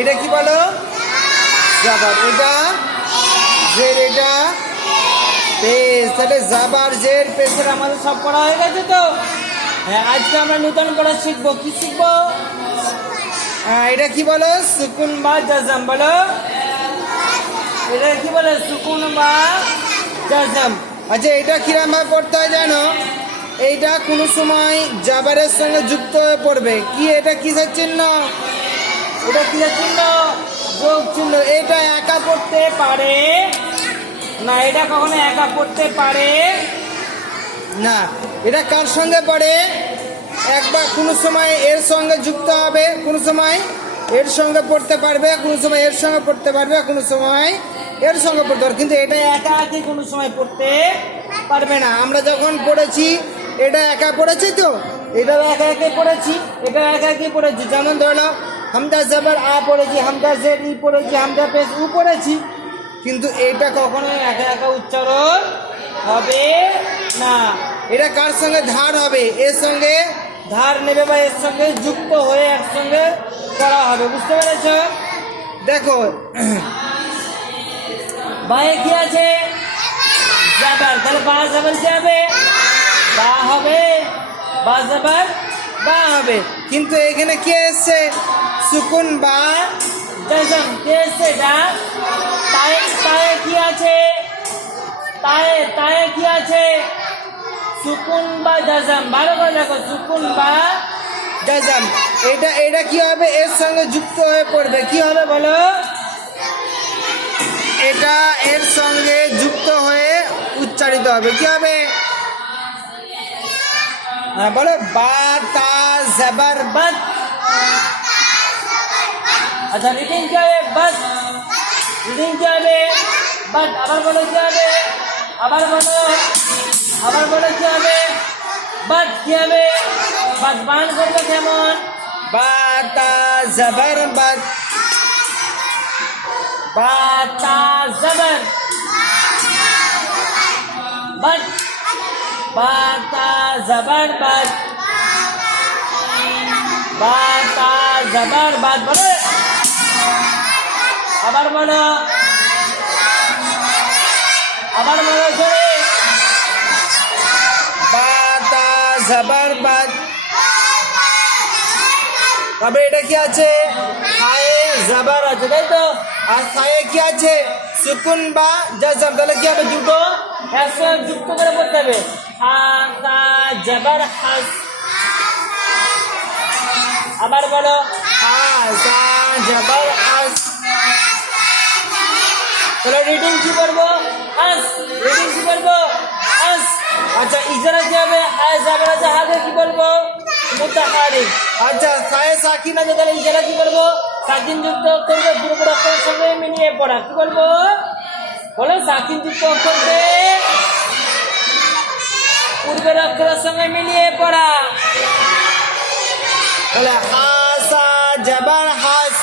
এটা কি বলো? জাবার। এটা জের, এটা পেশ। তাহলে জাবার জের পেশের আমাদের সব পড়া হয়ে গেছে তো। হ্যাঁ, আজকে আমরা নতুন পড়া শিখবো। কি শিখবো? এটা কি বলো? সুকুন বা জাজম বলো। এটা কি বলে? সুকুন বা জাজম। আচ্ছা, এটা কিরম ভাবে পড়তে হয় জানো? এইটা কোনো সময় জাবারের সঙ্গে যুক্ত হয়ে পড়বে। কি এটা কিসের চিহ্ন? এটা কিসের চিহ্ন? যোগ চিহ্ন। এটা একা পড়তে পারে না, এটা কখনো একা পড়তে পারে না। এটা কার সঙ্গে পড়ে? একবার কোনো সময় এর সঙ্গে যুক্ত হবে, কোনো সময় এর সঙ্গে পড়তে পারবে, কোনো সময় এর সঙ্গে পড়তে পারবে, কোনো সময় এর সঙ্গে পড়তে পারবে, কিন্তু এটা একা একই কোনো সময় পড়তে পারবে না। আমরা যখন পড়েছি এটা একা পড়েছি তো, এটাও একা একে পড়েছি, এটা একা একই পড়েছি। যেমন ধরো হামদা জবর আ পড়েছি, হামদা জের ই পড়েছি, হামদা পেশ উ পড়েছি, কিন্তু এটা কখনো একা একা উচ্চারণ হবে না। এটা কার সঙ্গে ধার হবে? এর সঙ্গে ধার নেবে বা এর সঙ্গে যুক্ত হয়ে একসঙ্গে করা হবে। বুঝতে পেরেছ? দেখো, বায়ে কি আছে? জাবার। তাহলে বা জাবার কি হবে? বা হবে। বা জাবার বা হবে। কিন্তু এখানে কি এসছে? সুকুন বা জাজম। কি এসছে? এটা তায়ে। তায়ে কি আছে? তায়ে। তায়ে কি আছে? সুকুন বা জাজম। ভালো করে দেখো, সুকুন বা জাজম। এটা কি হবে? এর সঙ্গে যুক্ত হয়ে পড়বে। কি হবে বলো? এটা এর সঙ্গে যুক্ত হয়ে উচ্চারিত হবে। কি হবে? হ্যাঁ বলো। বা তা জবর বদ। আচ্ছা, রিডিং কি হবে? বদ। রিডিং কি হবে? বদ। আবার বলো কি হবে? আবার বলো। আবার বলো কি হবে? বদ। কি হবে? বদ বান করবে কেমন? বা তা জবর বদ। বা তা জবর বদ। বা তা জবর বদ। বা তা জবর বদ। বলো। আবার বলো। আবার বলো জোরে। বা তা জবর বদ। তবে এটা কি আছে? আয়ে জবর আছে, তাই তো? আর সায়ে কি আছে? সুকুন বা জাজম। তাহলে কি হবে? দুটো একসঙ্গে যুক্ত করে পড়তে হবে। তা জবর হাস। আবার বলো। তা জবর হাস। তাহলে রিডিং কি করবো? হাস। রিডিং কি করবো? হাস। আচ্ছা, ইজারা কি হবে? হায় জবর আছে, হাকে কি বলবো? মুতাহারিক। আচ্ছা, সায়ে সাকিন আছে, তাহলে ইজারা কি করবো? সাকিন যুক্ত অক্ষরকে পূর্বের অক্ষরের সঙ্গে মিলিয়ে পড়া। কি বলবো? বলো। সাকিন যুক্ত অক্ষরকে পূর্বের অক্ষরের সঙ্গে মিলিয়ে পড়া। তাহলে হাসা জবর হাস।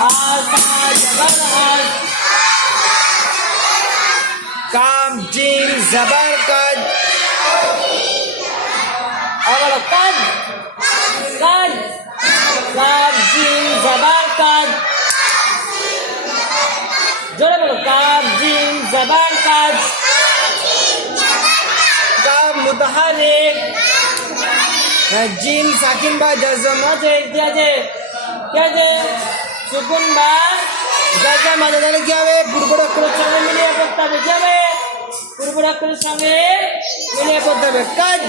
হাসা জবর হাস। কাম জিম জবর কদ। আবার কদ। কদ। কাম জিম জবর কদ। জোরে বলো। কাম জিম জবর কদ। কাম মুতাহারিক। জিম সাকিন বা জাজম আছে। কি আছে? কি আছে? সুকুন বা জাজম আছে। তাহলে কি হবে? পূর্বের অক্ষরের সঙ্গে মিলিয়ে পড়তে হবে। কি হবে? পূর্বের অক্ষরের সঙ্গে মিলিয়ে পড়তে হবে। কাজ।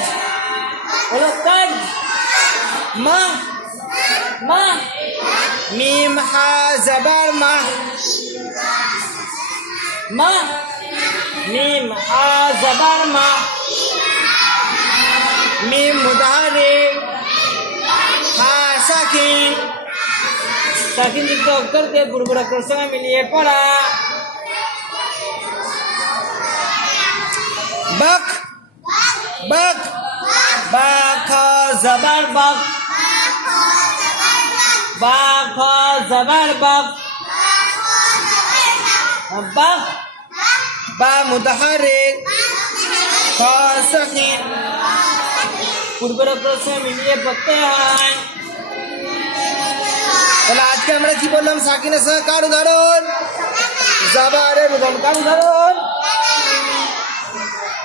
বলো কাজ। মা। মা। মিম হা জবর মা। মা। মিম হা জবর মা। মিম মুতাহারিক। হা সাকিন। সাকিন যুক্ত অক্ষরকে পূর্বের অক্ষরের সঙ্গে মিলিয়ে পড়া। বক। বক। বা খ জবর বক। বা খ জবর বক। বক। বা মুতাহারিক। খ সাকিন। পূর্বের অক্ষরের সঙ্গে মিলিয়ে পড়তে হয়। আজকে আমরা কি বললাম? সাকিনা সা কার উদাহরণ? জাবারের উদাহরণ। কার উদাহরণ?